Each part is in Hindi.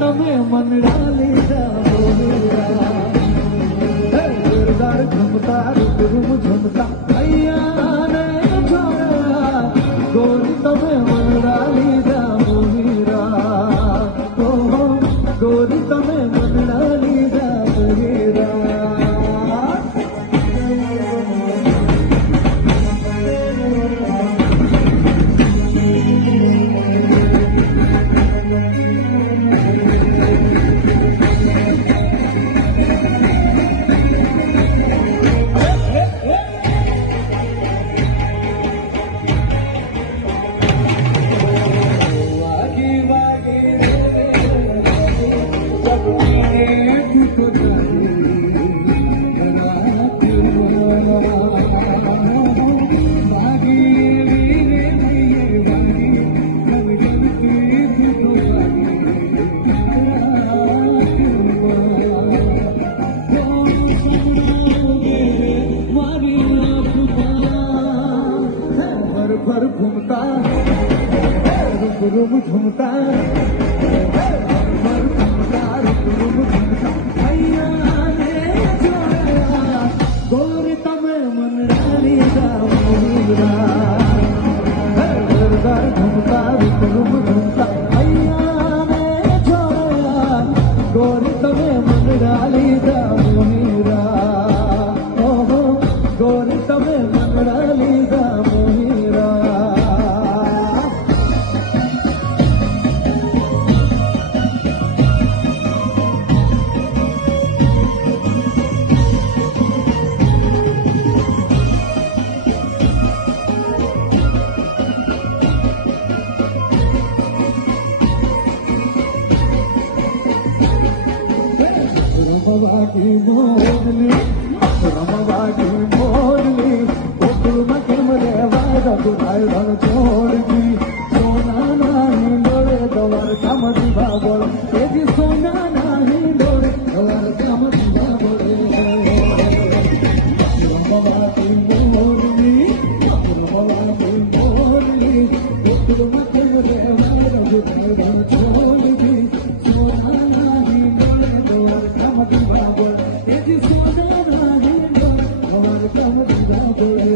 તમે મન ડાલી જાઓ જોરદાર ઘૂમતા રૂમ ઝૂમતા અહીંયા ને છોડા ગોરી તમે મન ડાલી જાઓ હીરા ગોરી તમે મન ડાલી જાઓ હીરા भर घूमता रूम झूमता भर घूमता रूम झूमता भैया ने जोड़ा गोरी तमे मन डाली जाओ जोरदार घूमता रूम झूमता भैया ने जोड़ा गोरी तमे मन डाली जाओ मीरा ओहो गोरी तमे मन डाली जाओ रमवागी मोरली गोकुल मके मरे वादा बुधाई धन छोड़गी सोना नाही डोरे दवार काम दिवा बोल तेजी सोना नाही डोरे दवार काम दिवा बोले रमवागी मोरली गोकुल मके मरे वादा बुधाई धन छोड़गी सोना नाही डोरे दवार काम दिवा बोल तेजी सोना नाही डोरे दवार काम दिवा बोले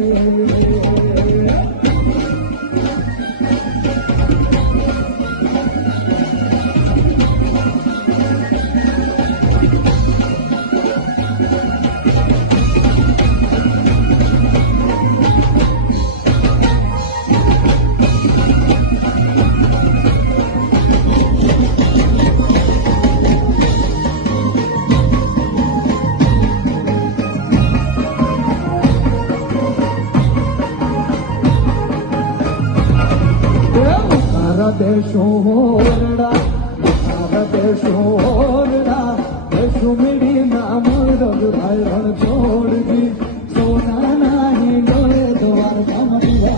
देशों मेरी नाम रघु भाई छोड़